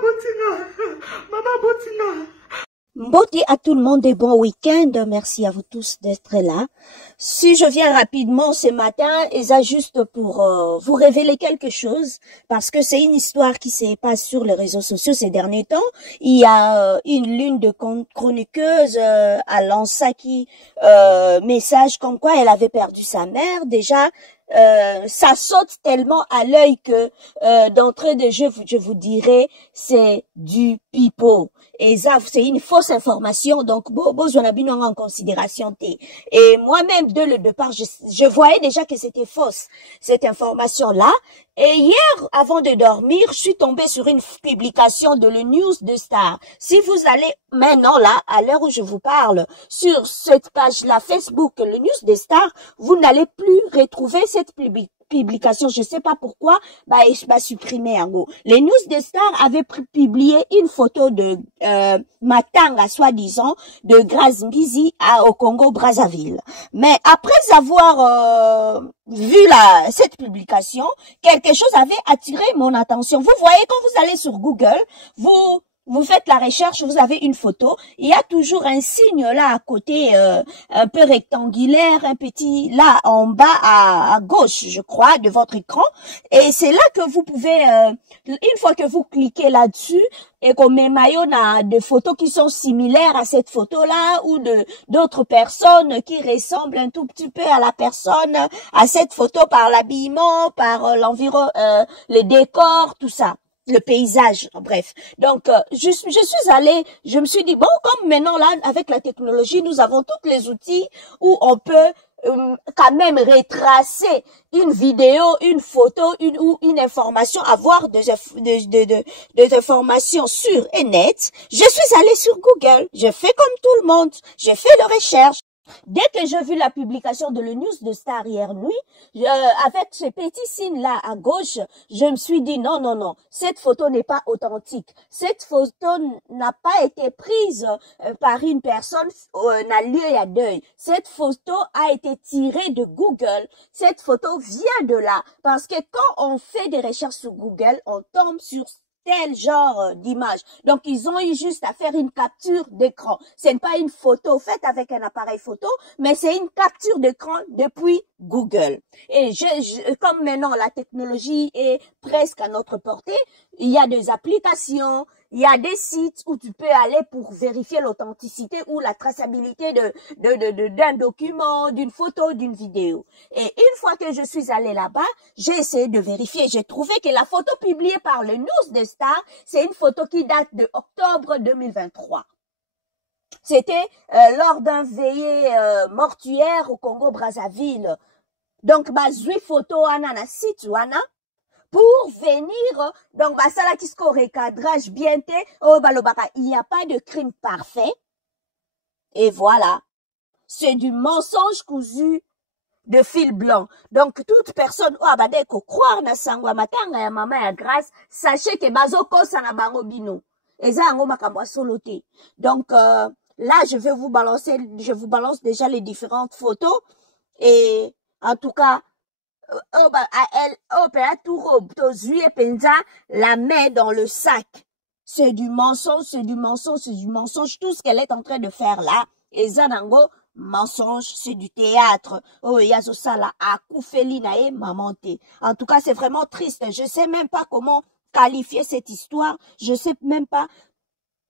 Botina, Maman Botina. Beauté à tout le monde et bon week-end. Merci à vous tous d'être là. Si je viens rapidement ce matin, et ça juste pour vous révéler quelque chose, parce que c'est une histoire qui se passe sur les réseaux sociaux ces derniers temps. Il y a l'une de chroniqueuses a lancé qui message comme quoi elle avait perdu sa mère. Déjà, ça saute tellement à l'œil que d'entrée de jeu, je vous dirais, c'est du pipeau. Et ça, c'est une fausse information, donc besoin en considération. Et moi-même, dès le départ, je voyais déjà que c'était fausse, cette information-là. Et hier, avant de dormir, je suis tombée sur une publication de le News de Star. Si vous allez maintenant là, à l'heure où je vous parle, sur cette page-là Facebook, le News de Star, vous n'allez plus retrouver cette publication. Je sais pas pourquoi, je vais supprimer en gros. Les News de Star avaient publié une photo de Matanga, soi-disant, de Grace Mbizi au Congo-Brazzaville. Mais après avoir vu cette publication, quelque chose avait attiré mon attention. Vous voyez, quand vous allez sur Google, vous faites la recherche, vous avez une photo, il y a toujours un signe là à côté, un peu rectangulaire, un petit là en bas à gauche, je crois, de votre écran. Et c'est là que vous pouvez, une fois que vous cliquez là-dessus, et qu'on met des photos qui sont similaires à cette photo-là, ou d'autres personnes qui ressemblent un tout petit peu à la personne, à cette photo par l'habillement, par l'environnement, les décors, tout ça. Le paysage, bref. Donc, je suis allée, je me suis dit, bon, comme maintenant là, avec la technologie, nous avons tous les outils où on peut quand même retracer une vidéo, une photo, ou une information, avoir des informations sûres et nettes. Je suis allée sur Google, je fais comme tout le monde, j'ai fait la recherche. Dès que j'ai vu la publication de le News de Star hier nuit, avec ce petit signe-là à gauche, je me suis dit non, non, non, cette photo n'est pas authentique. Cette photo n'a pas été prise par une personne à l'œil à d'œil. Cette photo a été tirée de Google. Cette photo vient de là. Parce que quand on fait des recherches sur Google, on tombe sur tel genre d'image. Donc, ils ont eu juste à faire une capture d'écran. Ce n'est pas une photo faite avec un appareil photo, mais c'est une capture d'écran depuis Google. Et comme maintenant la technologie est presque à notre portée, il y a des applications, il y a des sites où tu peux aller pour vérifier l'authenticité ou la traçabilité d'un document, d'une photo, d'une vidéo. Et une fois que je suis allée là-bas, j'ai essayé de vérifier. J'ai trouvé que la photo publiée par le News de Star, c'est une photo qui date de octobre 2023. C'était lors d'un veillé mortuaire au Congo-Brazzaville. Donc, zui photo na site wana pour venir, donc ça là qui se recadrage bien il n'y a pas de crime parfait. Et voilà, c'est du mensonge cousu de fil blanc. Donc toute personne ko croire na sangwa matanga ya mama ya Grâce, sachez que bazoko sana bango bino. Eza ngo makambo soloté. Donc là je vous balance déjà les différentes photos et en tout cas la main dans le sac. C'est du mensonge, c'est du mensonge, c'est du mensonge. Tout ce qu'elle est en train de faire là, et zanango, mensonge, c'est du théâtre. Oh, yazosala, akufeli nae mamanté. En tout cas, c'est vraiment triste. Je sais même pas comment qualifier cette histoire. Je sais même pas.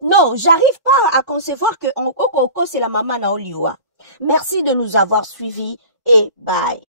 Non, j'arrive pas à concevoir que Okoko, c'est la maman na Oliwa. Merci de nous avoir suivis et bye.